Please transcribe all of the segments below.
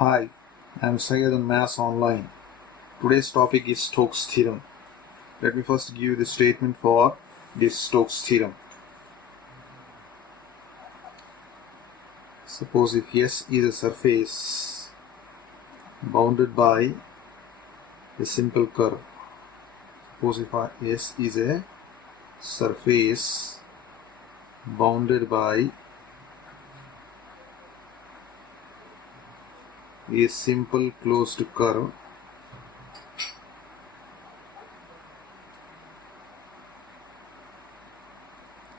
Hi, I'm Syed on Maths Online. Today's topic is Stokes' theorem. Let me first give you the statement for this Stokes' theorem. Suppose if S is a surface bounded by a simple curve. Suppose if S is a surface bounded by a simple closed curve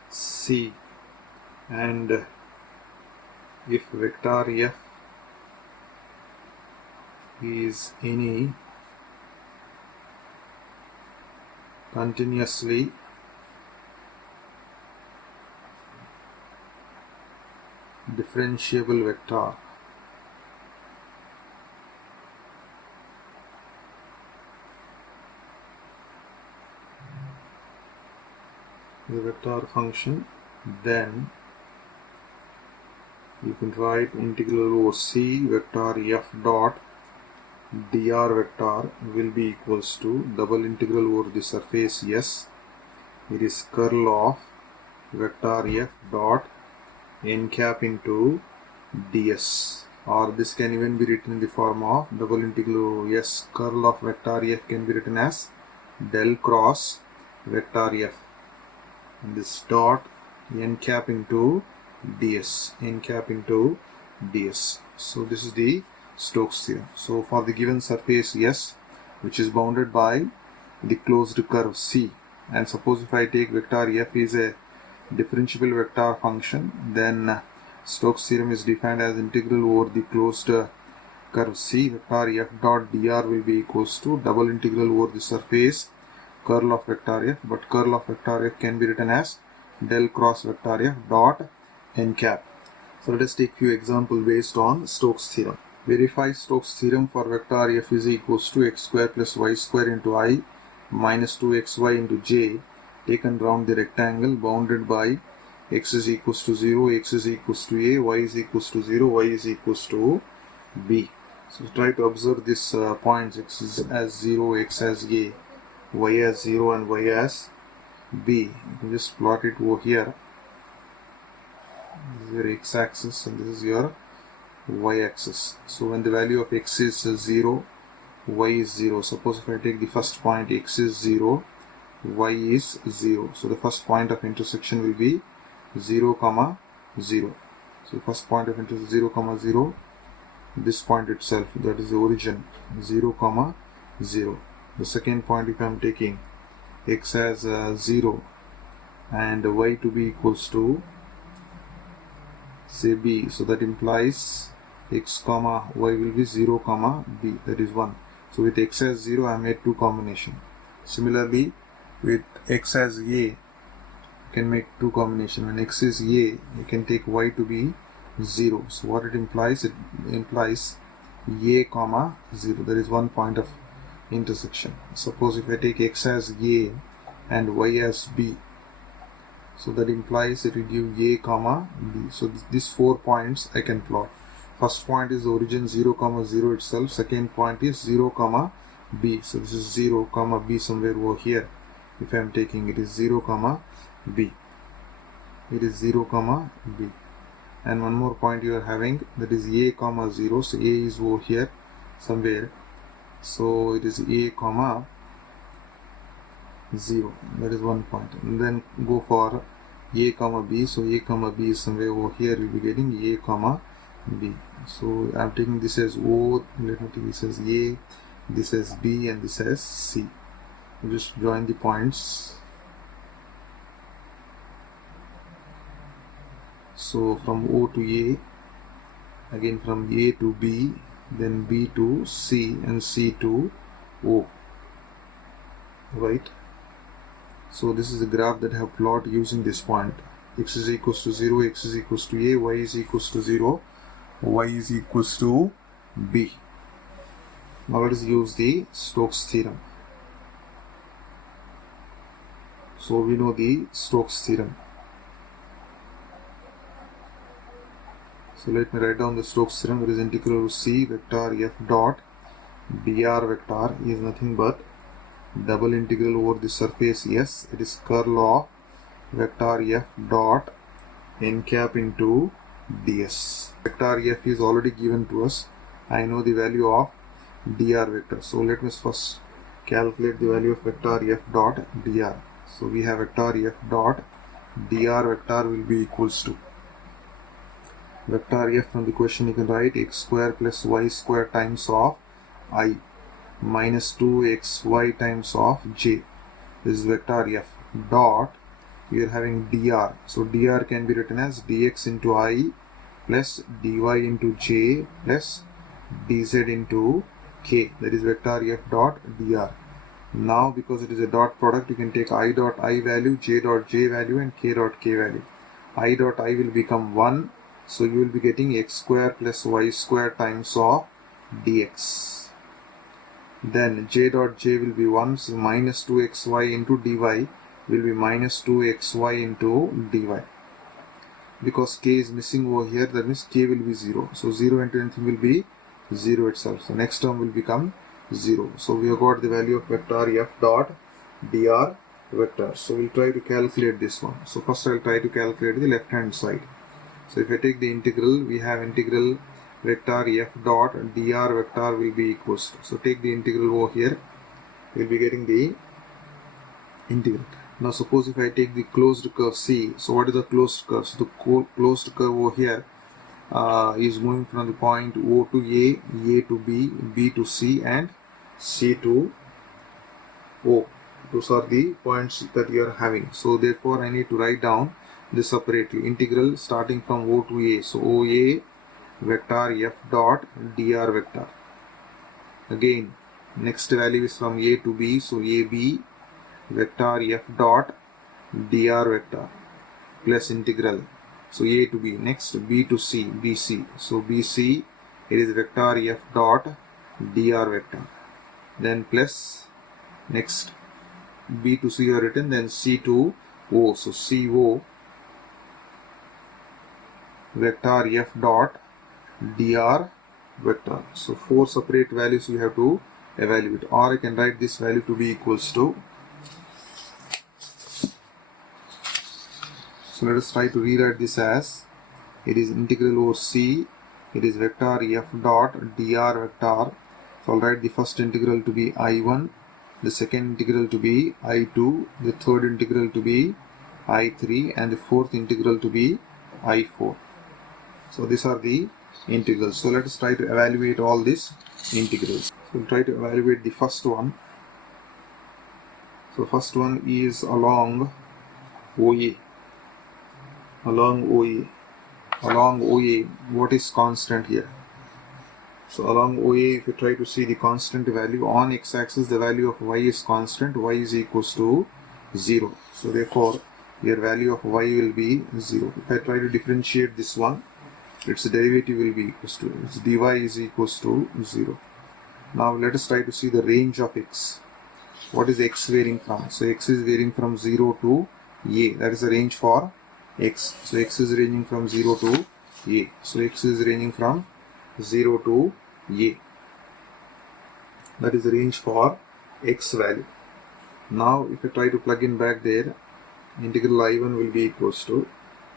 C, and if vector F is any continuously differentiable vector the vector function, then you can write integral over C vector F dot dr vector will be equals to double integral over the surface S. It is curl of vector F dot n cap into ds, or this can even be written in the form of double integral over S curl of vector F can be written as del cross vector F, and this dot n cap into ds, n cap into ds. So this is the Stokes theorem. So for the given surface S, which is bounded by the closed curve C, and suppose if I take vector F is a differentiable vector function, then Stokes theorem is defined as integral over the closed curve C vector F dot dr will be equals to double integral over the surface curl of vector F, but curl of vector F can be written as del cross vector F dot n cap. So let us take few examples based on Stokes theorem. Verify Stokes theorem for vector F is equals to x square plus y square into I minus 2xy into j taken round the rectangle bounded by x is equals to 0, x is equals to a, y is equals to 0, y is equals to b. So try to observe this points x is as 0, x as a, y as 0 and y as b. You can just plot it over here. This is your x-axis and this is your y-axis. So when the value of x is 0, y is 0. Suppose if I take the first point, x is 0, y is 0. So the first point of intersection will be 0, 0. So first point of intersection 0, 0. This point itself, that is the origin, 0, 0. The second point, if I am taking x as 0 and y to be equals to say b, so that implies x comma y will be 0, b, that is 1. So with x as 0 I made two combination. Similarly with x as a, you can make two combination. When x is a, you can take y to be 0. So what it implies a comma 0, there is one point of intersection. Suppose if I take x as a and y as b, so that implies it will give a comma b. So these 4 points I can plot. First point is origin 0, 0 itself. Second point is 0, b. So this is 0, b somewhere over here. If I am taking it is 0, b. It is 0, b. And one more point you are having, that is a, 0. So a is over here somewhere. So it is a, 0. That is one point. And then go for a, b. So a, b is somewhere over here. We'll be getting a, b. So I'm taking this as O, let me take this as A, this as B, and this as C. You just join the points. So from O to A, again from A to B, then B to C, and C to O. Right? So this is the graph that I have plotted using this point. X is equals to 0, x is equals to A, y is equals to 0, y is equals to b. Now let us use the Stokes theorem. So we know the Stokes theorem. So let me write down the Stokes theorem. It is integral over C vector f dot dr vector is nothing but double integral over the surface S. It is curl of vector f dot n cap into ds. Vector f is already given to us. I know the value of dr vector. So let me first calculate the value of vector f dot dr. So we have vector f dot dr vector will be equals to vector f from the question you can write x square plus y square times of I minus 2xy times of j. This is vector f dot, we are having dr. So dr can be written as dx into I plus dy into j plus dz into k. That is vector f dot dr. Now because it is a dot product, you can take I dot I value, j dot j value and k dot k value. I dot I will become 1. So you will be getting x square plus y square times of dx. Then j dot j will be 1, so minus 2xy into dy will be minus 2xy into dy. Because k is missing over here, that means k will be 0. So 0 into anything will be 0 itself. So next term will become 0. So we have got the value of vector f dot dr vector. So we'll try to calculate this one. So first I'll try to calculate the left hand side. So if I take the integral, we have integral vector f dot dr vector will be equals to. So take the integral over here, we'll be getting the integral. Now suppose if I take the closed curve C, so what is the closed curve? So the closed curve over here is moving from the point O to A to B, B to C and C to O. Those are the points that you are having. So therefore I need to write down this separately. Integral starting from O to A. So OA vector f dot dr vector. Again next value is from A to B. So AB vector f dot dr vector plus integral. So A to B. Next B to C, BC. So BC it is vector f dot dr vector. Then plus next B to C are written, then C to O. So CO vector f dot dr vector. So 4 separate values you have to evaluate, or I can write this value to be equals to. So let us try to rewrite this as it is integral over C, it is vector f dot dr vector. So I'll write the first integral to be I1, the second integral to be I2, the third integral to be I3 and the fourth integral to be I4. So these are the integrals. So let us try to evaluate all these integrals. So we'll try to evaluate the first one. So first one is along OA. Along OA, what is constant here? So along OA, if you try to see the constant value on x-axis, the value of y is constant, y is equals to 0. So therefore, your value of y will be 0. If I try to differentiate this one, its derivative will be equals to, its dy is equals to 0. Now let us try to see the range of x. What is x varying from? So x is varying from 0 to a. That is the range for x. So x is ranging from 0 to a. So x is ranging from 0 to a. That is the range for x value. Now if I try to plug in back there, integral I1 will be equals to,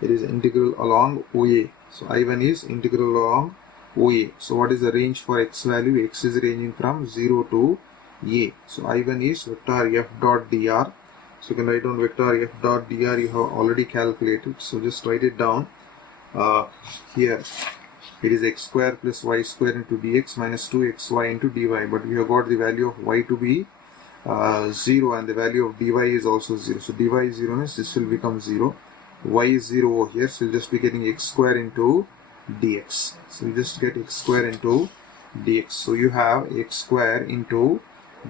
it is integral along OA. So I1 is integral along OA. So what is the range for x value? X is ranging from 0 to a. So I1 is vector f dot dr. So you can write down vector f dot dr, you have already calculated. So just write it down. Here it is x square plus y square into dx minus 2xy into dy. But we have got the value of y to be 0 and the value of dy is also 0. So dy is 0 means this will become 0. Y is 0 over here, so you'll just be getting x square into dx. So you just get x square into dx. So you have x square into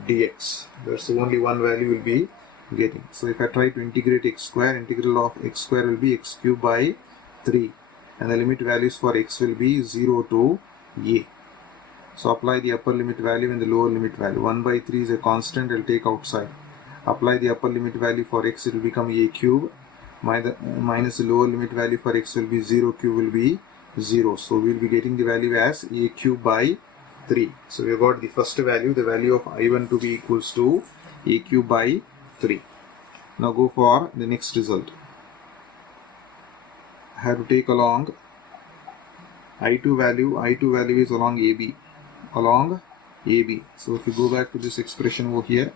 dx. That's the only one value will be getting. So if I try to integrate x square, integral of x square will be x cube by 3. And the limit values for x will be 0 to a. So apply the upper limit value and the lower limit value. 1 by 3 is a constant, I'll take outside. Apply the upper limit value for x, it will become a cube. Minus the lower limit value for x will be 0 cube will be 0. So we will be getting the value as a cube by 3. So we have got the first value, the value of I1 to be equals to a cube by 3. Now go for the next result. I have to take along I2 value is along AB. So if you go back to this expression over here,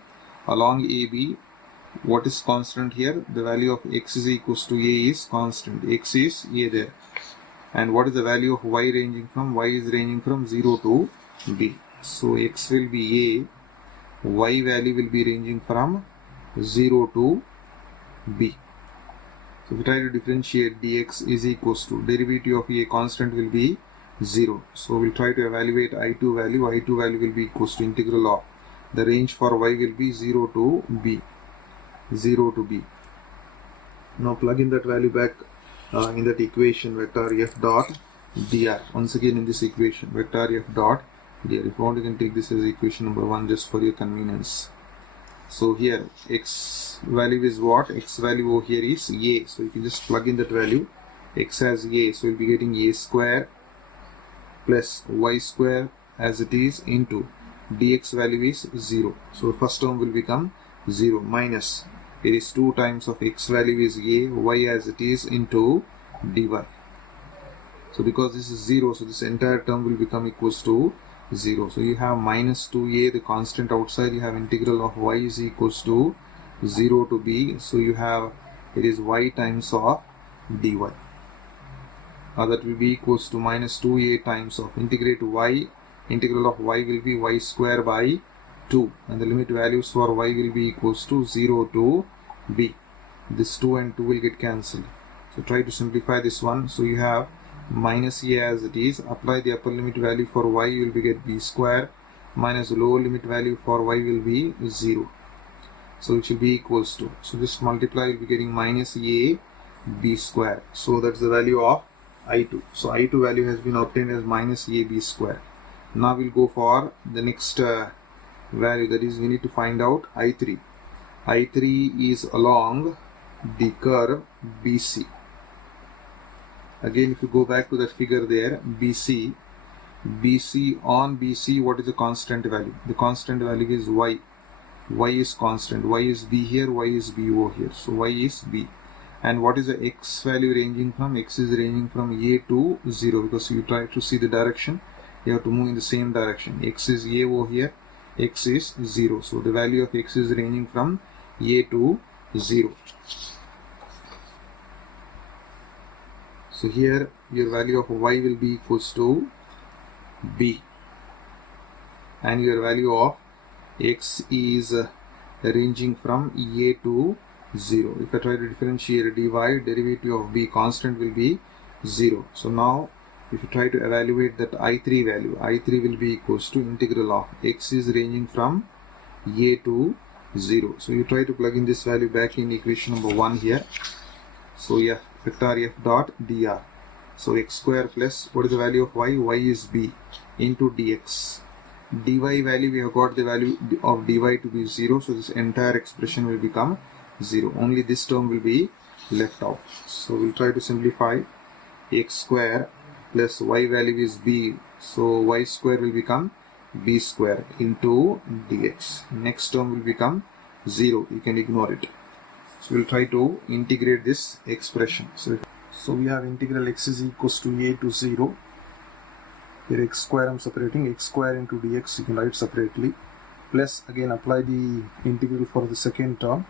along AB, what is constant here? The value of x is equals to a is constant. X is a there. And what is the value of y ranging from? Y is ranging from 0 to b. So x will be a, y value will be ranging from 0 to b. So if we try to differentiate, dx is equals to derivative of a constant will be 0. So we'll try to evaluate I2 value. I2 value will be equals to integral of the range for y will be 0 to b. Now plug in that value back in that equation, vector f dot dr. Once again in this equation, vector f dot dr. If you want, you can take this as equation number 1 just for your convenience. So here x value is what? X value over here is a. So you can just plug in that value. X as a. So we'll be getting a square plus y square as it is into dx value is 0. So first term will become 0 minus it is 2 times of x value is a, y as it is into dy. So because this is 0, so this entire term will become equals to 0. So you have minus 2a, the constant outside, you have integral of y is equals to 0 to b. So you have it is y times of dy. That will be equals to minus 2a times of integrate y, integral of y will be y square by 2, and the limit values for y will be equals to 0 to b. This 2 and 2 will get cancelled. So try to simplify this one. So you have minus a as it is. Apply the upper limit value for y, you will be get b square minus the lower limit value for y will be 0. So it will be equals to. So just multiply, you will be getting minus a b square. So that's the value of I2. So I2 value has been obtained as minus a b square. Now we'll go for the next value, that is we need to find out I3. I3 is along the curve BC. Again, if you go back to that figure there, BC, on BC, what is the constant value? The constant value is y. Y is constant. Y is b here, y is b over here. So y is b. And what is the x value ranging from? X is ranging from a to 0, because you try to see the direction, you have to move in the same direction. X is a over here, x is 0. So the value of x is ranging from a to 0. So here your value of y will be equals to b, and your value of x is ranging from a to 0. If I try to differentiate dy, derivative of b constant will be 0. So now if you try to evaluate that I3 value, I3 will be equals to integral of x is ranging from a to 0. So you try to plug in this value back in equation number 1 here. So yeah, vector f dot dr. So x square plus what is the value of y? Y is b into dx. Dy value, we have got the value of dy to be 0. So this entire expression will become 0. Only this term will be left out. So we'll try to simplify. X square plus y value is b. So y square will become b square into dx. Next term will become 0. You can ignore it. So we'll try to integrate this expression. So we have integral x is equals to a to 0. Here x square I'm separating, x square into dx you can write separately. Plus again apply the integral for the second term.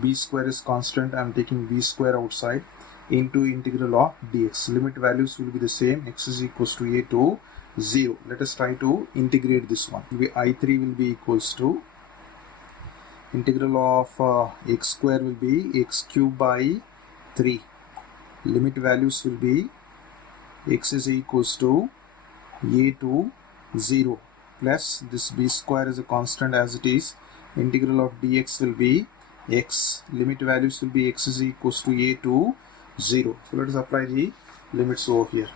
B square is constant, I'm taking b square outside, into integral of dx. Limit values will be the same, x is equals to a to 0. Let us try to integrate this one. I3 will be equals to integral of x square will be x cube by 3. Limit values will be x is equals to a to 0 plus this b square is a constant as it is. Integral of dx will be x. Limit values will be x is equals to a to 0. So let us apply the limits over here.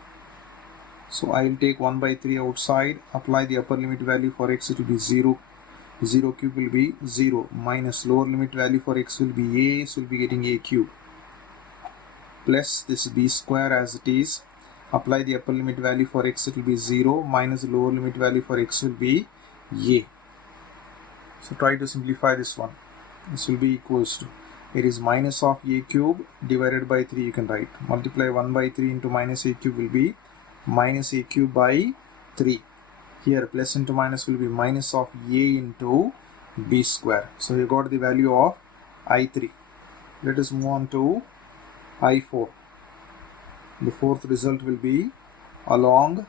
So I will take 1 by 3 outside, apply the upper limit value for x, it will be 0. 0 cube will be 0 minus lower limit value for x will be a, so we'll be getting a cube plus this b square as it is. Apply the upper limit value for x, it will be 0, minus the lower limit value for x will be a. So try to simplify this one. This will be equals to, it is minus of a cube divided by 3, you can write. Multiply 1 by 3 into minus a cube will be minus a cube by 3. Here plus into minus will be minus of a into b square. So you got the value of I3. Let us move on to I4. The fourth result will be along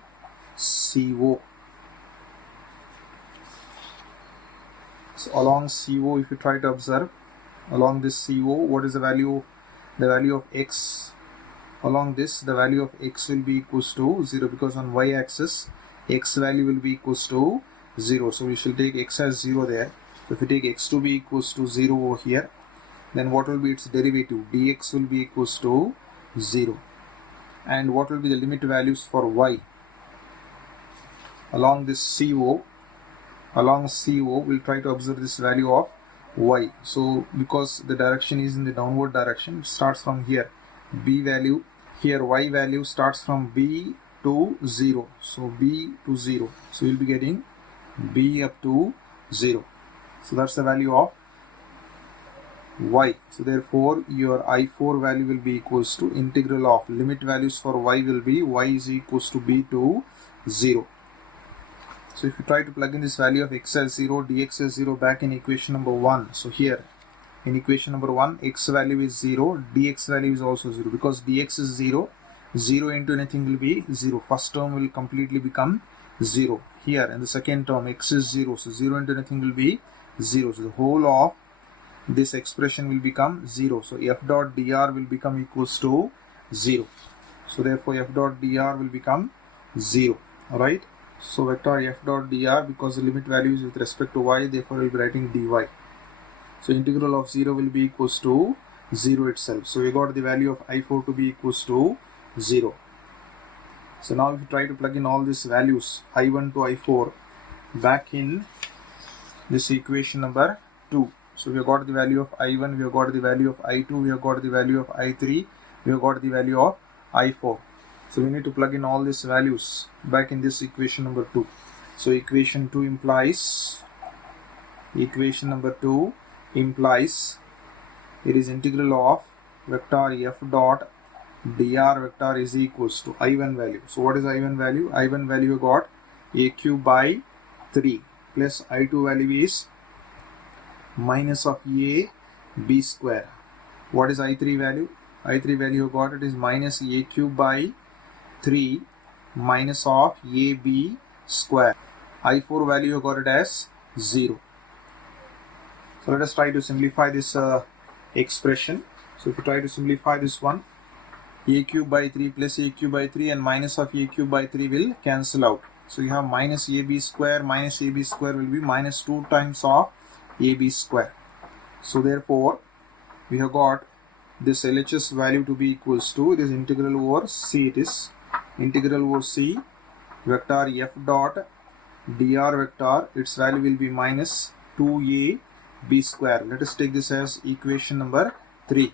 CO. So along CO, if you try to observe, along this CO, what is the value? The value of x. Along this, the value of x will be equals to 0, because on y-axis, x value will be equals to 0. So we shall take x as 0 there. So if we take x to be equals to 0 over here, then what will be its derivative? Dx will be equals to 0. And what will be the limit values for y? Along this CO, we'll try to observe this value of y. So because the direction is in the downward direction, it starts from here. B value, here y value starts from b to 0. So b to 0. So you'll be getting b up to 0. So that's the value of y. So therefore your I4 value will be equals to integral of limit values for y will be y is equals to b to 0. So if you try to plug in this value of x as 0, dx as 0 back in equation number 1. So here in equation number 1, x value is 0, dx value is also 0, because dx is 0, 0 into anything will be 0. First term will completely become 0. Here in the second term, x is 0, so 0 into anything will be 0. So the whole of this expression will become 0. So f dot dr will become equals to 0. So therefore f dot dr will become 0. Alright. So vector f dot dr, because the limit value is with respect to y, therefore we will be writing dy. So integral of 0 will be equals to 0 itself. So we got the value of I4 to be equals to 0. So now if you try to plug in all these values, I1 to I4, back in this equation number 2. So we have got the value of I1, we have got the value of I2, we have got the value of I3, we have got the value of I4. So we need to plug in all these values back in this equation number 2. So equation number 2 implies it is integral of vector f dot dr vector is equals to I1 value. So what is I1 value? I1 value got a cube by 3 plus I2 value is minus of a b square. What is I3 value? I3 value got it is minus a cube by 3 minus of ab square. I4 value got it as 0. So let us try to simplify this expression. So if you try to simplify this one, a cube by 3 plus a cube by 3 and minus of a cube by 3 will cancel out. So you have minus ab square will be minus 2 times of ab square. So therefore we have got this LHS value to be equals to this integral over c. It is integral over c vector f dot dr vector, its value will be minus 2a b square. Let us take this as equation number 3.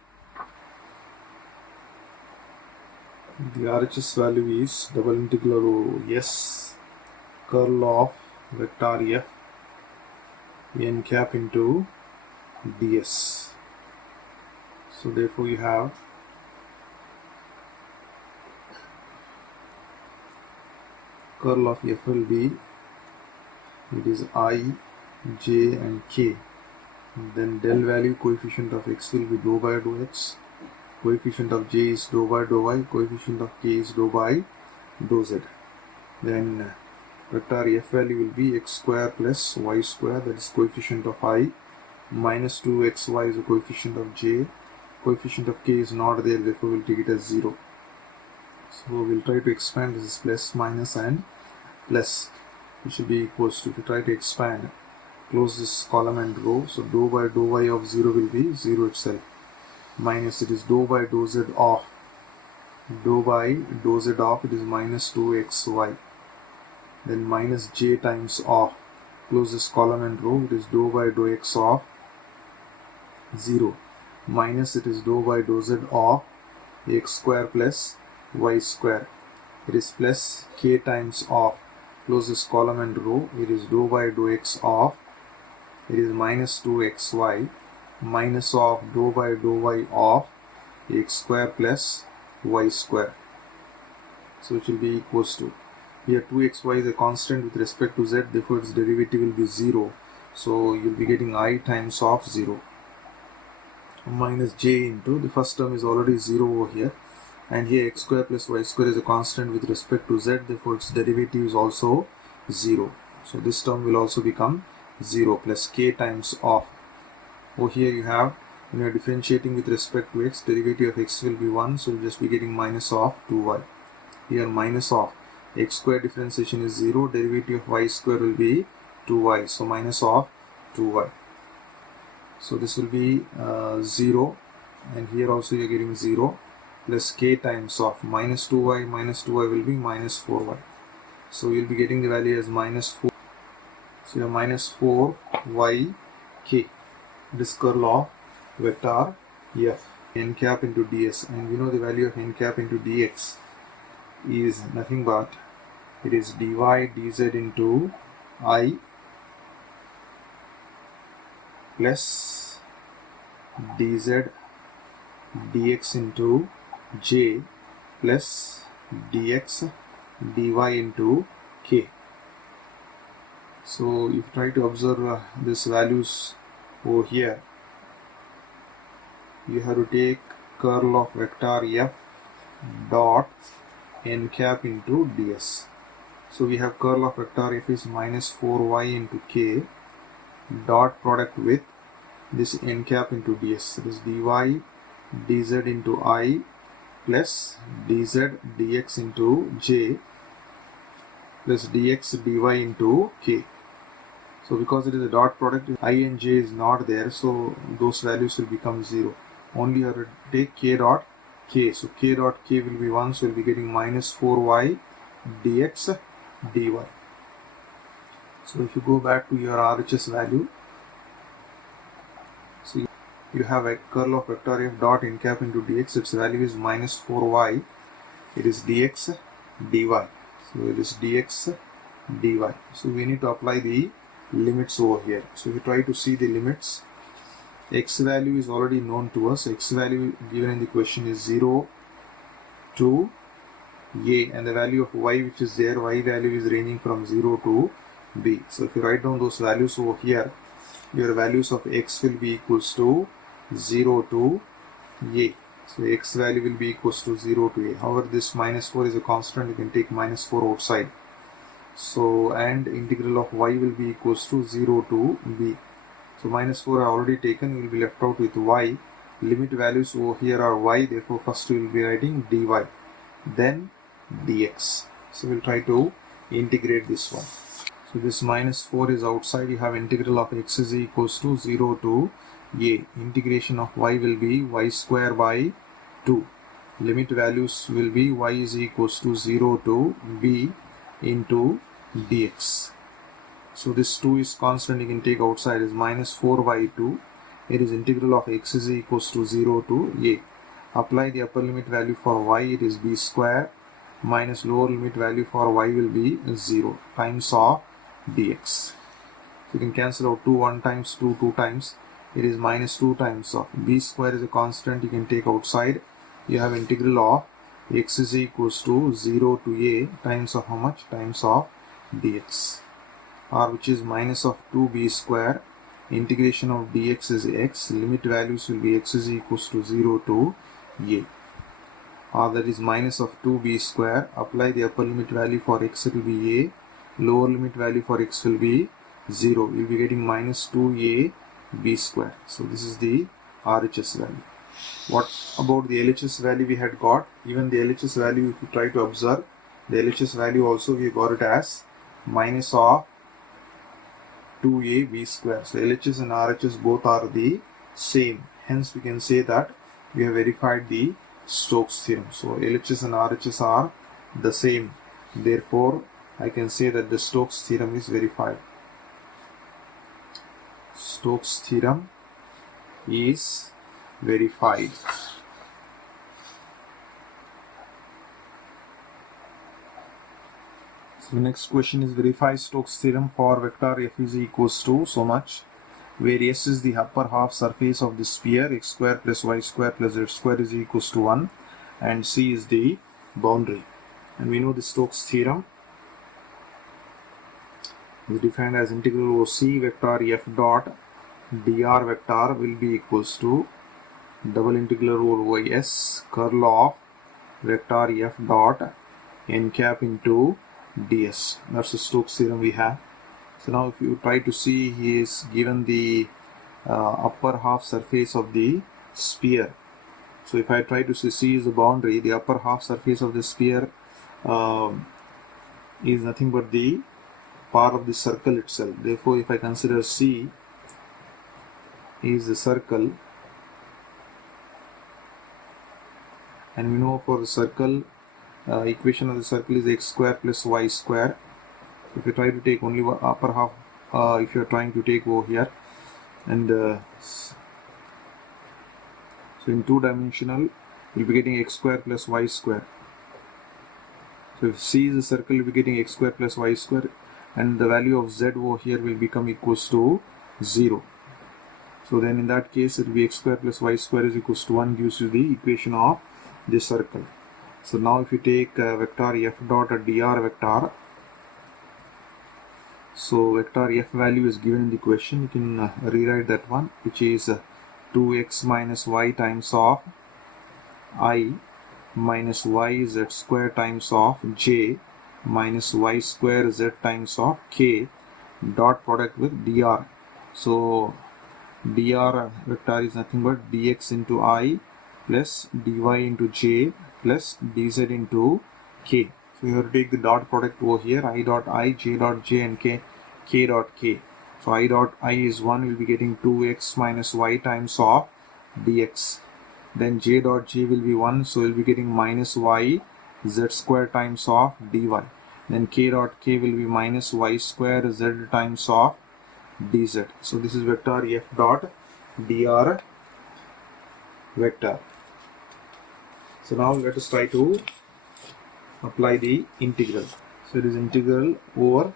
The RHS value is double integral over s curl of vector f n cap into ds. So therefore you have curl of f will be, it is I, j and k. Then del value coefficient of x will be dou by dou x, coefficient of j is dou by dou y, coefficient of k is dou by dou z. Then vector f value will be x square plus y square, that is coefficient of I, minus 2xy is the coefficient of j, coefficient of k is not there, therefore we'll take it as 0. So we'll try to expand this is plus, minus and plus, which should be equals to try to expand, close this column and row. So dou by dou y of 0 will be 0 itself, minus it is dou by dou z of, dou by dou z of, it is minus 2xy, then minus j times of, close this column and row, it is dou by dou x of 0, minus it is dou by dou z of x square plus y square, it is plus k times of, close this column and row, it is dou by dou x of, it is minus 2xy minus of dou by dou y of x square plus y square. So it will be equals to, here 2xy is a constant with respect to z, therefore its derivative will be 0. So you will be getting I times of 0 minus j into, the first term is already 0 over here, and here x square plus y square is a constant with respect to z, therefore its derivative is also 0. So this term will also become 0 plus k times of, over here you have, when you are differentiating with respect to x, derivative of x will be 1, so you will just be getting minus of 2y. Here minus of x square differentiation is 0, derivative of y square will be 2y, so minus of 2y. So this will be 0, and here also you are getting 0 plus k times of minus 2y will be minus 4y. So you will be getting the value as minus 4. So you have minus 4y k. This curl of vector f n cap into ds, and we know the value of n cap into dx is nothing but, it is dy dz into I plus dz dx into j plus dx dy into k. So if you try to observe these values over here, you have to take curl of vector f dot n cap into ds. So we have curl of vector f is minus 4y into k dot product with this n cap into ds. It is dy dz into I plus dz dx into j plus dx dy into k. So because it is a dot product, I and j is not there, so those values will become 0. Only you have to take k dot k. So k dot k will be 1, so we will be getting minus 4y dx dy. So if you go back to your RHS value, so you have a curl of vector f dot n cap into dx, its value is minus 4y, it is dx dy. So it is dx dy. So we need to apply the limits over here. So if you try to see the limits, x value is already known to us. X value given in the question is 0 to a, and the value of y which is there, y value is ranging from 0 to b. So if you write down those values over here, your values of x will be equals to 0 to a. So x value will be equals to 0 to a. However, this minus 4 is a constant, you can take minus 4 outside. So, and integral of y will be equals to 0 to b. So minus 4 I already taken, you will be left out with y. Limit values over here are y, therefore first we will be writing dy, then dx. So we'll try to integrate this one. So this minus 4 is outside, you have integral of x is equals to 0 to a. Integration of y will be y square by 2. Limit values will be y is equals to 0 to b into dx. So this 2 is constant, you can take outside, is minus 4 by 2. It is integral of x is equals to 0 to a. Apply the upper limit value for y, it is b square, minus lower limit value for y will be 0 times of dx. You can cancel out 2 1 times, 2 2 times, it is minus 2 times of b square is a constant, you can take outside. You have integral of x is equals to 0 to a times of how much? Times of dx, or which is minus of 2b square. Integration of dx is x, limit values will be x is equals to 0 to a, or that is minus of 2b square. Apply the upper limit value for x, it will be a, lower limit value for x will be 0. You will be getting minus 2a b square. So this is the RHS value. What about the LHS value we had got? Even the LHS value, if you try to observe, the LHS value also we got it as minus of 2a b square. So LHS and RHS both are the same. Hence we can say that we have verified the Stokes theorem. So LHS and RHS are the same. Therefore, I can say that the Stokes theorem is verified. Stokes theorem is verified. So the next question is verify Stokes theorem for vector f is equals to so much, where s is the upper half surface of the sphere, x square plus y square plus z square is equals to 1, and c is the boundary. And we know the Stokes theorem is defined as integral over c vector f dot dr vector will be equals to double integral over s curl of vector f dot n cap into ds. That's the Stokes theorem we have. So now if you try to see, he is given the upper half surface of the sphere. So if I try to see c is the boundary, the upper half surface of the sphere is nothing but the part of the circle itself. Therefore, if I consider c is the circle, and we know for the circle equation of the circle is x square plus y square. If you try to take only upper half, if you are trying to take over here, and so in two dimensional you'll be getting x square plus y square. So if c is the circle, you'll be getting x square plus y square, and the value of z over here will become equals to 0. So then in that case it will be x square plus y square is equals to 1, gives you the equation of this circle. So now if you take vector f dot dr vector, so vector f value is given in the question, you can rewrite that one, which is 2x minus y times of I minus y z square times of j minus y square z times of k dot product with dr. So dr vector is nothing but dx into I plus dy into j plus dz into k. So you have to take the dot product over here, I dot I, j dot j, and k dot k. So I dot I is 1, will be getting 2x minus y times of dx. Then j dot j will be 1, so we'll be getting minus y z square times of dy. Then k dot k will be minus y square z times of dz. So this is vector f dot dr vector. So now let us try to apply the integral. So it is integral over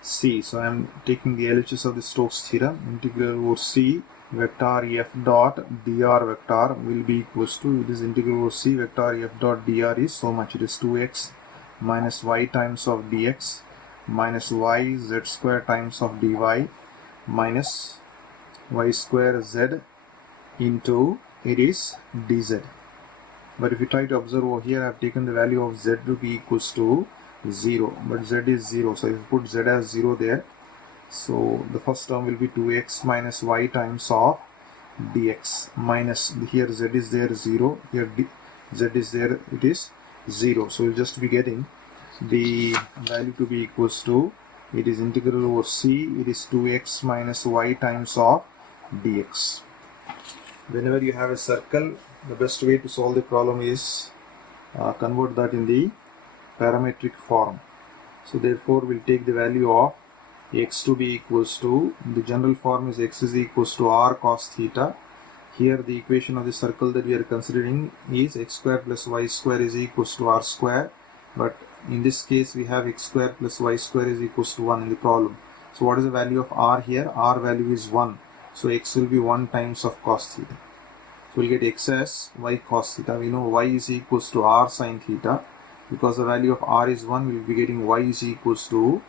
c. So I am taking the LHS of the Stokes theorem. Integral over c vector f dot dr vector will be equals to, it is integral over c vector f dot dr is so much, it is 2x minus y times of dx minus y z square times of dy minus y square z into it is dz. But if you try to observe over here, I have taken the value of z to be equals to 0, but z is 0, so if you put z as 0 there, so the first term will be 2x minus y times of dx minus, here z is there 0, here z is there, it is 0, so you'll just be getting the value to be equals to, it is integral over c, it is 2x minus y times of dx. Whenever you have a circle, the best way to solve the problem is convert that in the parametric form. So therefore we'll take the value of x to be equals to, the general form is x is equals to r cos theta. Here the equation of the circle that we are considering is x square plus y square is equals to r square, but in this case we have x square plus y square is equals to 1 in the problem. So what is the value of r here? R value is 1, so x will be 1 times of cos theta. So we'll get x as y cos theta. We know y is equals to r sin theta. Because the value of r is 1, we will be getting y is equals to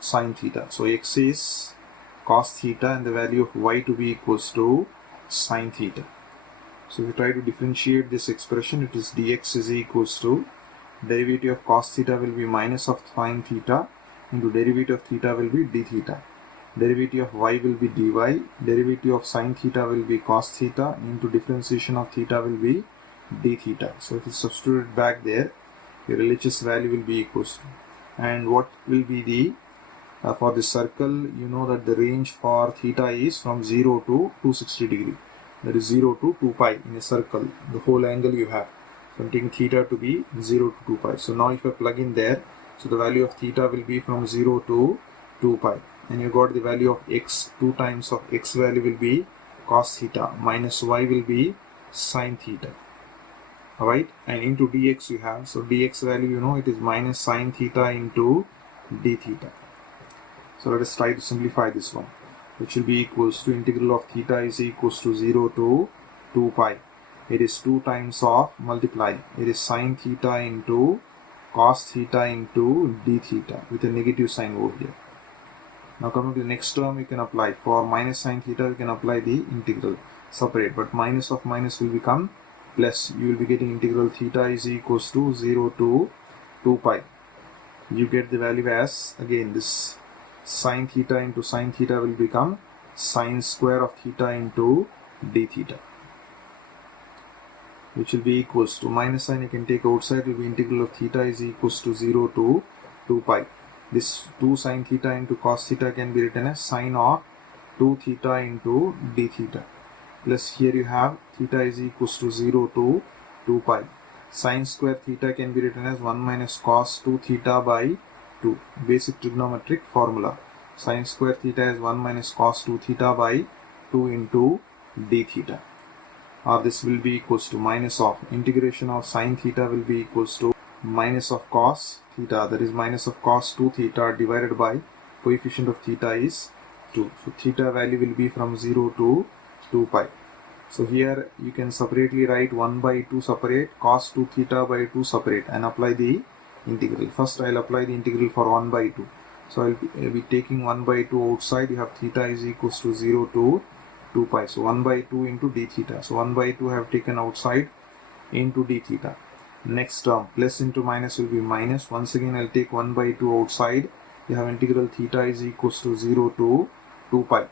sin theta. So x is cos theta and the value of y to be equals to sin theta. So if you try to differentiate this expression, it is dx is equals to derivative of cos theta will be minus of sin theta into derivative of theta will be d theta. Derivative of y will be dy, derivative of sin theta will be cos theta into differentiation of theta will be d theta. So if you substitute it back there, your LHS value will be equals to, and what will be the for the circle, you know that the range for theta is from 0 to 260 degree, that is 0 to 2 pi in a circle, the whole angle you have. So I'm taking theta to be 0 to 2 pi. So now if I plug in there, so the value of theta will be from 0 to 2 pi, and you got the value of x, 2 times of x value will be cos theta minus y will be sin theta. Alright, and into dx you have, so dx value, you know, it is minus sin theta into d theta. So let us try to simplify this one, which will be equals to integral of theta is equals to 0 to 2 pi. It is 2 times of multiply. It is sine theta into cos theta into d theta with a negative sign over here. Now coming to the next term, we can apply for minus sine theta, we can apply the integral separate, but minus of minus will become plus. You will be getting integral theta is equals to 0 to 2 pi. You get the value as, again, this sine theta into sine theta will become sine square of theta into d theta, which will be equals to minus sign you can take outside, will be integral of theta is equals to 0 to 2 pi. This 2 sine theta into cos theta can be written as sine of 2 theta into d theta, plus here you have theta is equals to 0 to 2 pi. Sine square theta can be written as 1 minus cos 2 theta by 2. Basic trigonometric formula. Sine square theta is 1 minus cos 2 theta by 2 into d theta. Or this will be equals to minus of integration of sine theta will be equals to minus of cos theta, that is minus of cos 2 theta divided by coefficient of theta is 2. So theta value will be from 0 to 2 pi. So here you can separately write 1 by 2 separate, cos 2 theta by 2 separate, and apply the integral. First I will apply the integral for 1 by 2. So I will be taking 1 by 2 outside. You have theta is equals to 0 to 2 pi. So 1 by 2 into d theta. So 1 by 2 I have taken outside into d theta. Next term, plus into minus will be minus. Once again I will take 1 by 2 outside. You have integral theta is equals to 0 to 2 pi.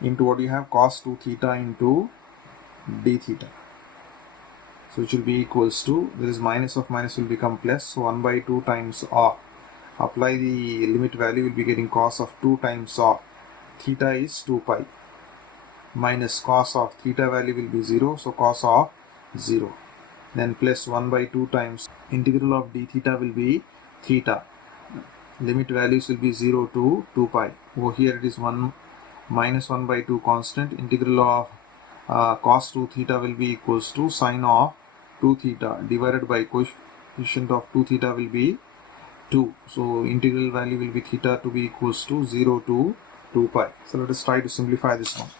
Into what you have, cos 2 theta into d theta. So it will be equals to, this is minus of minus will become plus. So 1 by 2 times of, apply the limit value, will be getting cos of 2 times of theta is 2 pi, minus cos of theta value will be 0, so cos of 0. Then plus 1 by 2 times integral of d theta will be theta. Limit values will be 0 to 2 pi. Over here it is 1 minus 1 by 2 constant. Integral of cos 2 theta will be equals to sine of 2 theta divided by coefficient of 2 theta will be 2. So integral value will be theta to be equals to 0 to 2 pi. So let us try to simplify this one.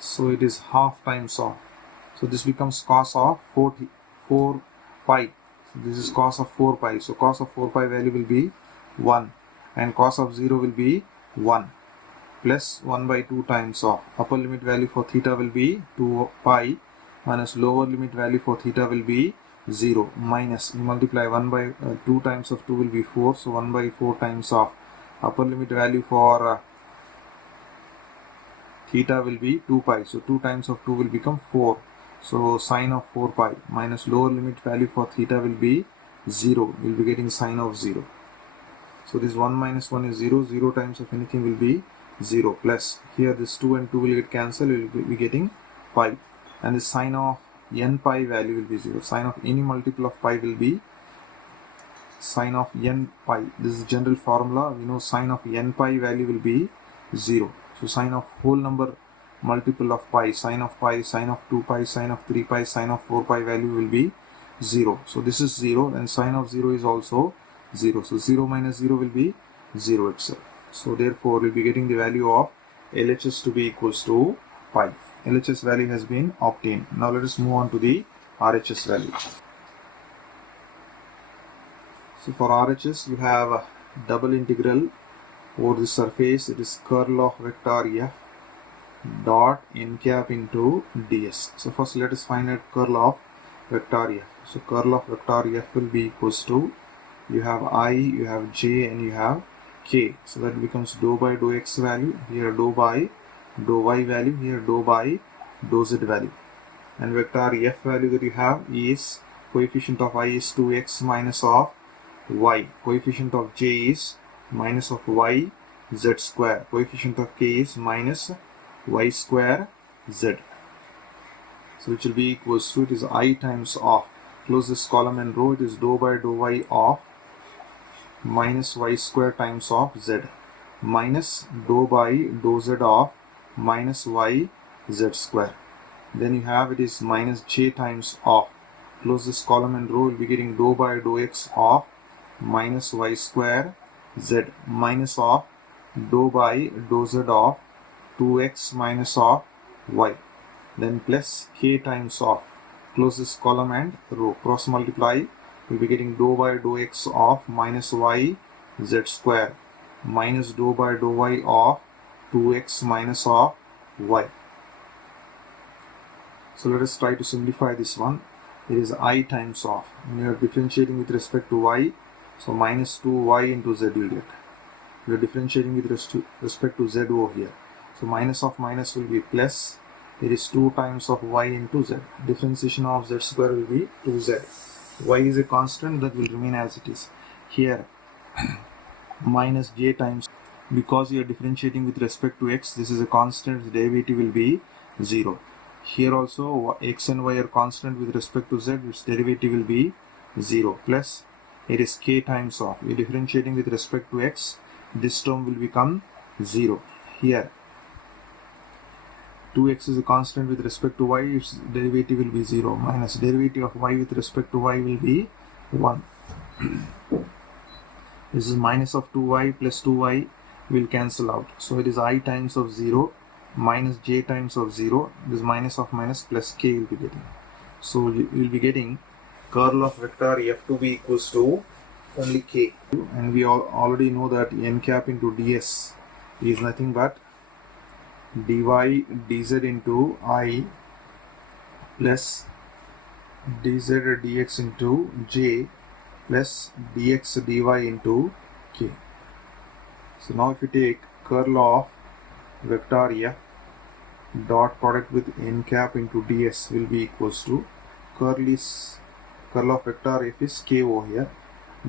So it is half times of. So this becomes cos of 4 pi. So this is cos of 4 pi. So cos of 4 pi value will be 1, and cos of 0 will be 1, plus 1 by 2 times of upper limit value for theta will be 2 pi, minus lower limit value for theta will be 0, minus you multiply 1 by 2 times of 2 will be 4. So 1 by 4 times of upper limit value for theta will be 2 pi. So 2 times of 2 will become 4. So sine of 4 pi, minus lower limit value for theta will be 0. We will be getting sine of 0. So this 1 minus 1 is 0. 0 times of anything will be 0, plus here this 2 and 2 will get cancelled. We will be getting pi, and the sine of n pi value will be 0. Sine of any multiple of pi will be sine of n pi. This is general formula. We know sine of n pi value will be 0. So sine of whole number multiple of pi, sine of 2 pi, sine of 3 pi, sine of 4 pi value will be 0. So this is 0, and sine of 0 is also 0. So 0 minus 0 will be 0 itself. So therefore we'll be getting the value of LHS to be equals to pi. LHS value has been obtained. Now let us move on to the RHS value. So for RHS you have a double integral over the surface. It is curl of vector f dot n cap into ds. So first let us find out curl of vector f. So curl of vector f will be equals to, you have I, you have j, and you have k. So that becomes dou by dou x value, here dou by dou y value, here dou by dou z value. And vector f value that you have is coefficient of I is 2x minus of y, coefficient of j is minus of y z square, coefficient of k is minus y square z. So which will be equals to, it is I times of, close this column and row, it is dou by dou y of minus y square times of z, minus dou by dou z of minus y z square. Then you have, it is minus j times of, close this column and row, will be getting dou by dou x of minus y square z minus of dou by dou z of 2x minus of y, then plus k times of, close this column and row, cross multiply, we'll be getting dou by dou x of minus y z square minus dou by dou y of 2x minus of y. So let us try to simplify this one. It is I times of, when you are differentiating with respect to y, so minus 2y into z you get. You are differentiating with respect to z over here. So minus of minus will be plus. It is 2 times of y into z. Differentiation of z square will be 2z. Y is a constant that will remain as it is. Here minus j times, because you are differentiating with respect to x, this is a constant, the derivative will be 0. Here also x and y are constant with respect to z, its derivative will be 0, plus it is k times of, we are differentiating with respect to x, this term will become 0. Here 2x is a constant with respect to y, its derivative will be 0, minus derivative of y with respect to y will be 1. This is minus of 2y plus 2y will cancel out. So it is I times of 0 minus j times of 0. This minus of minus plus k will be getting. So you will be getting curl of vector f to be equals to only k. And we already know that n cap into ds is nothing but dy dz into I plus dz dx into j plus dx dy into k. So now if you take curl of vector f dot product with n cap into ds will be equals to curl of vector f is k over here,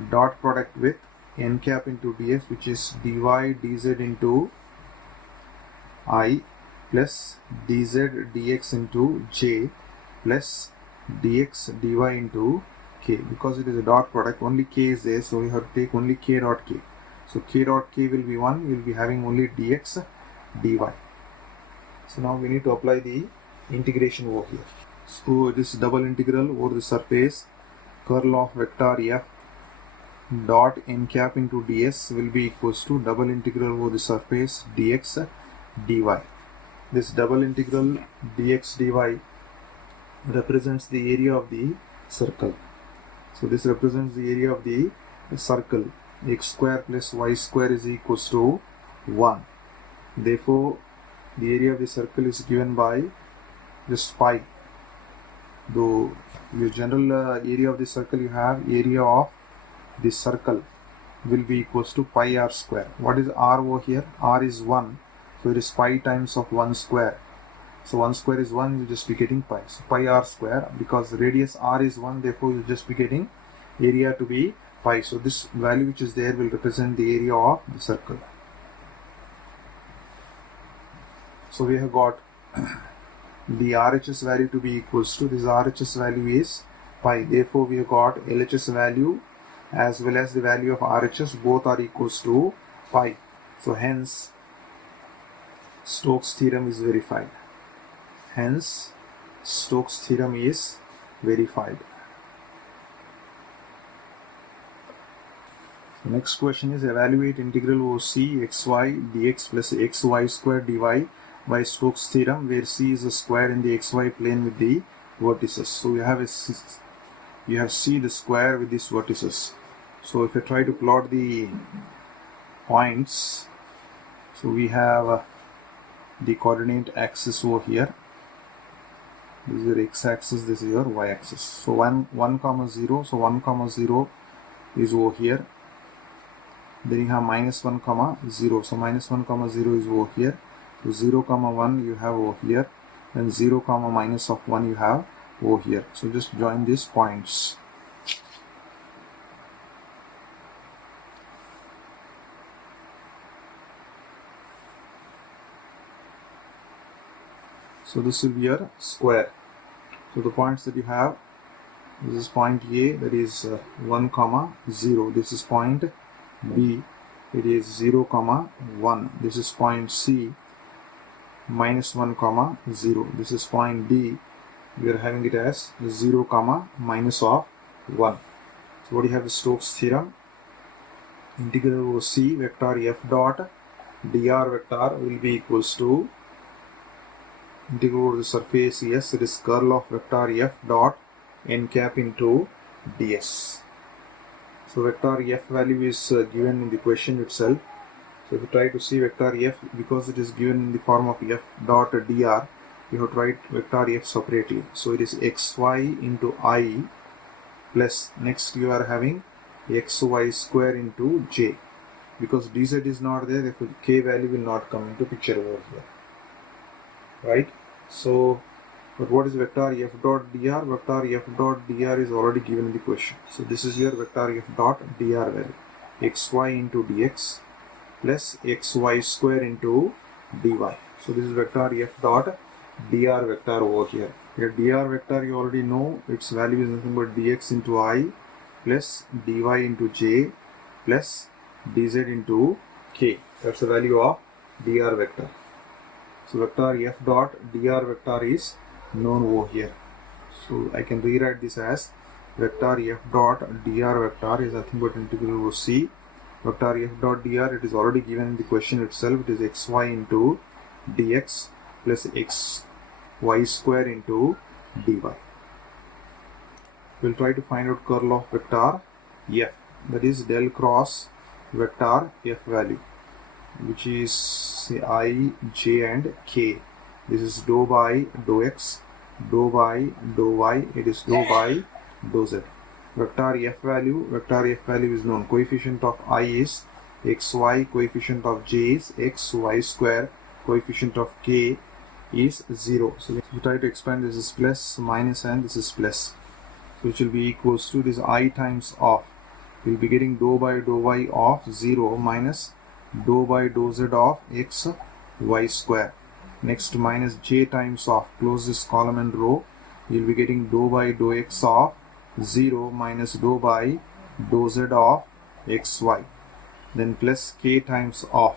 dot product with n cap into ds, which is dy dz into I plus dz dx into j plus dx dy into k. Because it is a dot product, only k is there, so we have to take only k dot k. So k dot k will be 1, we will be having only dx dy. So now we need to apply the integration over here. So this double integral over the surface curl of vector f dot n cap into ds will be equals to double integral over the surface dx dy. This double integral dx dy represents the area of the circle. So this represents the area of the circle. X square plus y square is equals to 1. Therefore, the area of the circle is given by just pi. Though your general area of the circle, you have area of the circle will be equals to pi r square. What is r over here? R is 1. So it is pi times of 1 square. So 1 square is 1, you just be getting pi. So pi r square, because the radius r is 1, therefore you just be getting area to be pi. So this value which is there will represent the area of the circle. So we have got the RHS value to be equals to, this RHS value is pi. Therefore we have got LHS value as well as the value of RHS, both are equals to pi. So hence Stokes theorem is verified. Hence Stokes theorem is verified. The next question is evaluate integral over c xy dx plus xy square dy by Stokes theorem, where c is a square in the xy plane with the vertices. So you have c the square with these vertices. So if I try to plot the points, so we have the coordinate axis over here. This is your x-axis, this is your y-axis. So 1 comma 0, so 1 comma 0 is over here. Then you have minus 1 comma 0, so minus 1 comma 0 is over here. So 0 comma 1 you have over here, and 0 comma minus of 1 you have over here. So just join these points. So this will be your square. So the points that you have, this is point A, that is 1 comma 0. This is point B, it is 0 comma 1. This is point C, minus 1 comma 0. This is point D, we are having it as 0 comma minus of 1. So what do you have? The Stokes theorem. integral over C vector f dot dr vector will be equals to integral over the surface S, it is curl of vector f dot n cap into ds. So vector f value is given in the question itself. So if you try to see vector f, because it is given in the form of f dot dr, you have to write vector f separately. So it is xy into I plus, next you are having xy square into j. Because dz is not there, therefore k value will not come into picture over here. Right? So, but what is vector f dot dr? Vector f dot dr is already given in the question. So this is your vector f dot dr value. Xy into dx plus xy square into dy. So this is vector f dot dr vector over here. Here dr vector you already know its value is nothing but dx into I plus dy into j plus dz into k. That's the value of dr vector. So vector f dot dr vector is known over here. So I can rewrite this as vector f dot dr vector is nothing but integral over C. Vector f dot dr, it is already given in the question itself. It is xy into dx plus xy square into dy. We'll try to find out curl of vector f, that is del cross vector f value, which is say I, j and k. This is dou by dou x, dou by dou y, it is dou by dou z. Vector f value is known. Coefficient of I is xy, coefficient of j is xy square, coefficient of k is 0. So if you try to expand, this is plus, minus and this is plus. So it will be equals to this I times of, we will be getting dou by dou y of 0 minus dou by dou z of x y square. Next minus j times of, close this column and row, you will be getting dou by dou x of 0 minus dou by dou z of xy. Then plus k times of,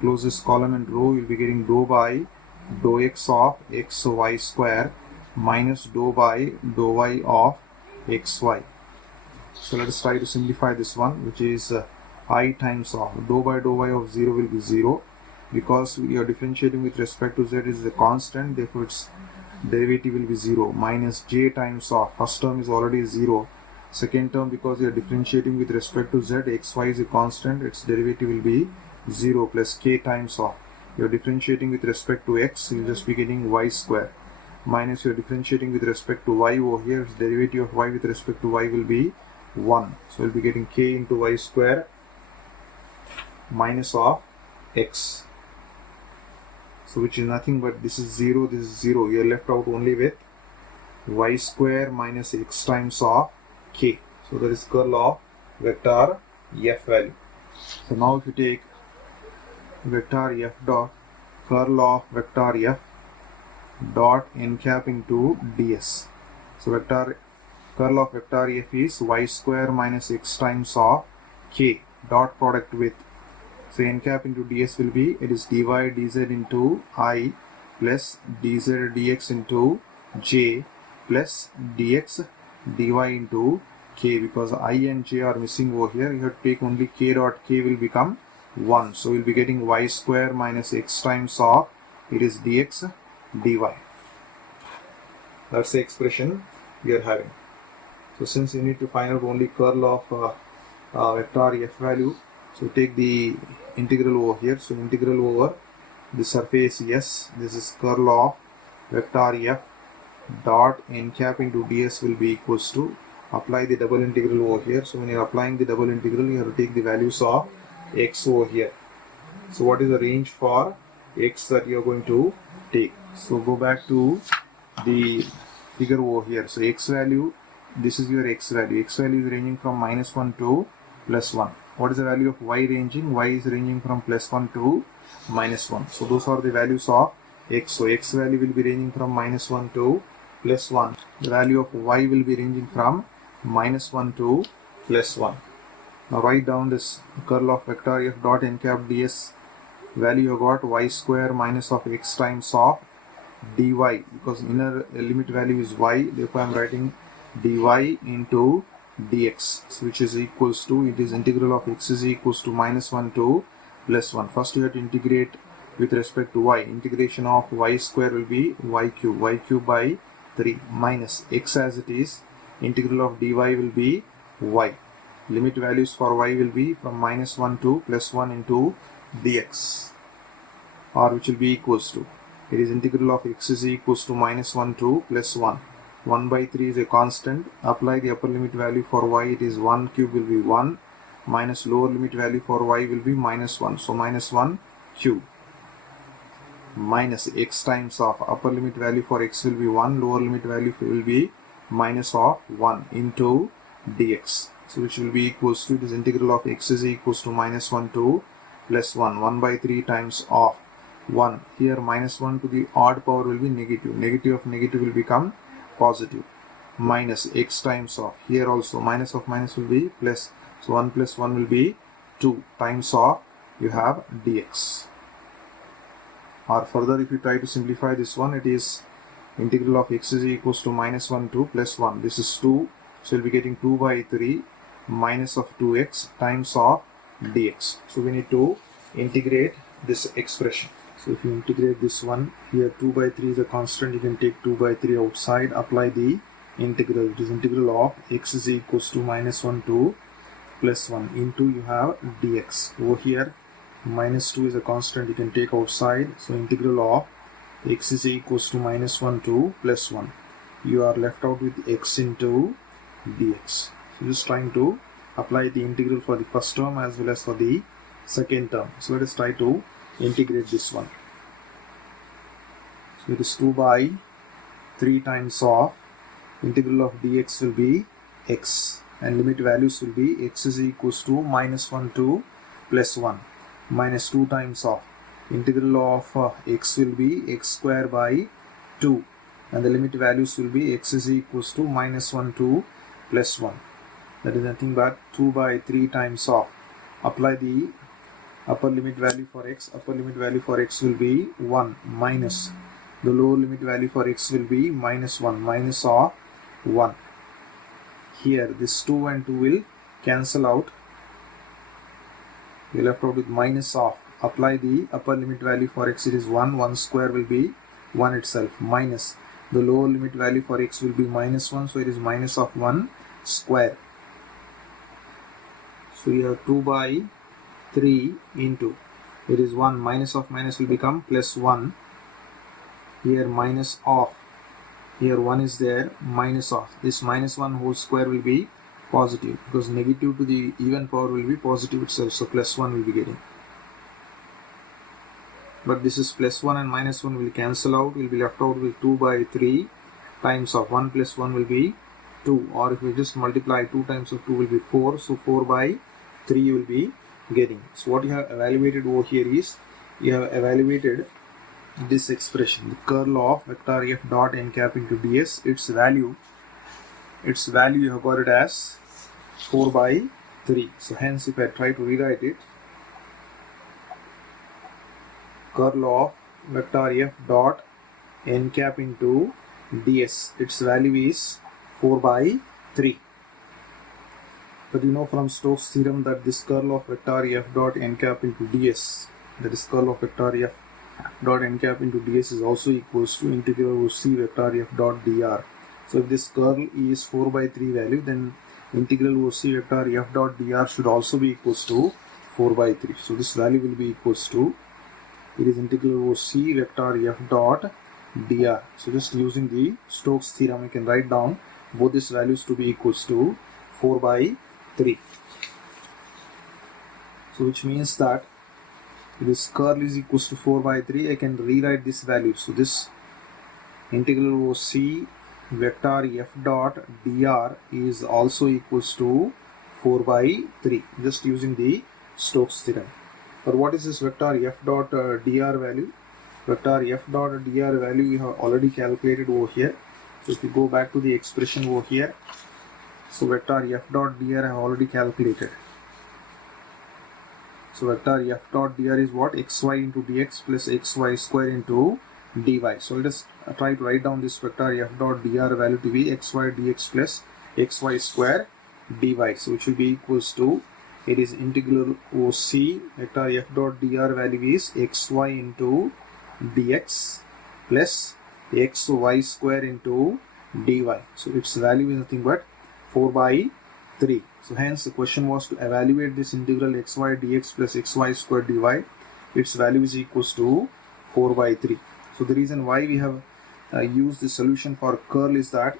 close this column and row, you will be getting dou by dou x of xy square minus dou by dou y of xy. So let us try to simplify this one, which is I times of dou by dou y of 0 will be 0, because we are differentiating with respect to z is a constant, therefore its derivative will be 0, minus j times of, first term is already 0, second term because we are differentiating with respect to z, xy is a constant, its derivative will be 0 plus k times of, you are differentiating with respect to x, you will just be getting y square, minus you are differentiating with respect to y over here, its derivative of y with respect to y will be 1. So we will be getting k into y square minus of x. So which is nothing but this is 0, this is 0. You are left out only with y square minus x times of k. So that is curl of vector f value. So now if you take vector f dot curl of vector f dot n cap into ds. So vector curl of vector f is y square minus x times of k dot product with, so n cap into ds will be, it is dy dz into I plus dz dx into j plus dx dy into k, because I and j are missing over here, you have to take only k dot k will become 1. So we will be getting y square minus x times of, it is dx dy. That's the expression we are having. So since you need to find out only curl of vector f value, so take the integral over here. So integral over the surface S, this is curl of vector f dot n cap into ds will be equals to, apply the double integral over here. So when you are applying the double integral, you have to take the values of x over here. So what is the range for x that you are going to take? So go back to the figure over here. So x value, this is your x value. X value is ranging from minus 1 to plus 1. What is the value of y ranging? Y is ranging from plus 1 to minus 1. So those are the values of x. So x value will be ranging from minus 1 to plus 1. The value of y will be ranging from minus 1 to plus 1. Now write down this curl of vector f dot n cap ds value. You got y square minus of x times of dy, because inner limit value is y, therefore I am writing dy into dx, so which is equals to, it is integral of x is equals to -1 to +1. First you have to integrate with respect to y. Integration of y square will be y cube by 3 minus x as it is. Integral of dy will be y. Limit values for y will be from -1 to +1 into dx, or which will be equals to, it is integral of x is equals to -1 to +1. 1 by 3 is a constant. Apply the upper limit value for y, it is 1 cube will be 1, minus lower limit value for y will be -1, so -1 cube, minus x times of upper limit value for x will be 1, lower limit value will be minus of 1 into dx, so which will be equals to, it is integral of x is equals to -1 to +1. 1 by 3 times of 1, here -1 to the odd power will be negative, negative of negative will become positive, minus x times of, here also minus of minus will be plus, so 1 plus 1 will be 2 times of, you have dx. Or further, if you try to simplify this one, it is integral of x is equals to -1 to +1. This is 2, so we'll be getting 2 by 3 minus of 2x times of dx. So we need to integrate this expression. So if you integrate this one, here 2 by 3 is a constant, you can take 2 by 3 outside, apply the integral. It is integral of x is equals to -1 to +1 into, you have dx. Over here -2 is a constant, you can take outside, so integral of x is equals to -1 to +1. You are left out with x into dx. So just trying to apply the integral for the first term as well as for the second term. So let us try to integrate this one. So it is 2 by 3 times of, integral of dx will be x, and limit values will be x is equals to -1 to +1, minus 2 times of, integral of x will be x square by 2, and the limit values will be x is equals to -1 to +1. That is nothing but 2 by 3 times of, apply the upper limit value for x. Upper limit value for x will be 1, minus the lower limit value for x will be -1, minus of 1. Here this 2 and 2 will cancel out, we left out with minus of, apply the upper limit value for x, it is 1, 1 square will be 1 itself, minus the lower limit value for x will be -1, so it is minus of 1 square. So you have 2 by 3 into, it is 1, minus of minus will become +1, here minus of, here 1 is there, minus of, this -1 whole square will be positive, because negative to the even power will be positive itself, so +1 will be getting. But this is +1 and -1 will cancel out, will be left out with 2 by 3 times of 1 plus 1 will be 2, or if we just multiply 2 times of 2 will be 4, so 4 by 3 you will be getting. So what you have evaluated over here is, you have evaluated this expression, the curl of vector f dot n cap into ds, its value you have got it as 4 by 3. So hence if I try to rewrite it, curl of vector f dot n cap into ds, its value is 4 by 3. But you know from Stokes' theorem that this curl of vector f dot n cap into ds, that is curl of vector f dot n cap into ds, is also equals to integral of c vector f dot dr. So if this curl is 4 by 3 value, then integral of c vector f dot dr should also be equals to 4 by 3. So this value will be equals to, it is integral of c vector f dot dr. So just using the Stokes' theorem, you can write down both these values to be equals to 4 by 3. So which means that if this curl is equals to 4 by 3, I can rewrite this value. So this integral of c vector f dot dr is also equals to 4 by 3, just using the Stokes' theorem. But what is this vector f dot dr value? Vector f dot dr value you have already calculated over here. So if you go back to the expression over here, so vector f dot dr I have already calculated. So vector f dot dr is what? xy into dx plus xy square into dy. So let us try to write down this vector f dot dr value to be xy dx plus xy square dy. So it should be equals to, it is integral OC vector f dot dr value is xy into dx plus xy square into dy. So its value is nothing but 4 by 3. So hence the question was to evaluate this integral xy dx plus xy square dy. Its value is equals to 4 by 3. So the reason why we have used the solution for curl is that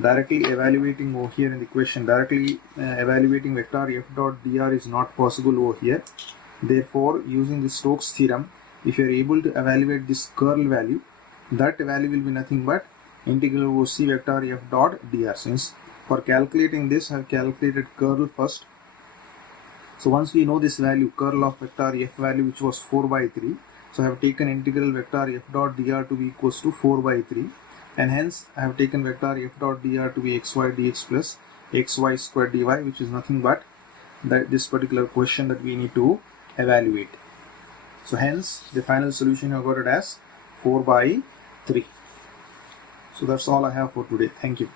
directly evaluating over here in the question, directly evaluating vector f dot dr is not possible over here. Therefore, using the Stokes theorem, if you are able to evaluate this curl value, that value will be nothing but integral of c vector f dot dr. Since for calculating this, I have calculated curl first. So once we know this value, curl of vector f value, which was 4 by 3, so I have taken integral vector f dot dr to be equals to 4 by 3, and hence I have taken vector f dot dr to be xy dx plus xy square dy, which is nothing but this particular question that we need to evaluate. So hence the final solution I got it as 4 by 3. So that's all I have for today. Thank you.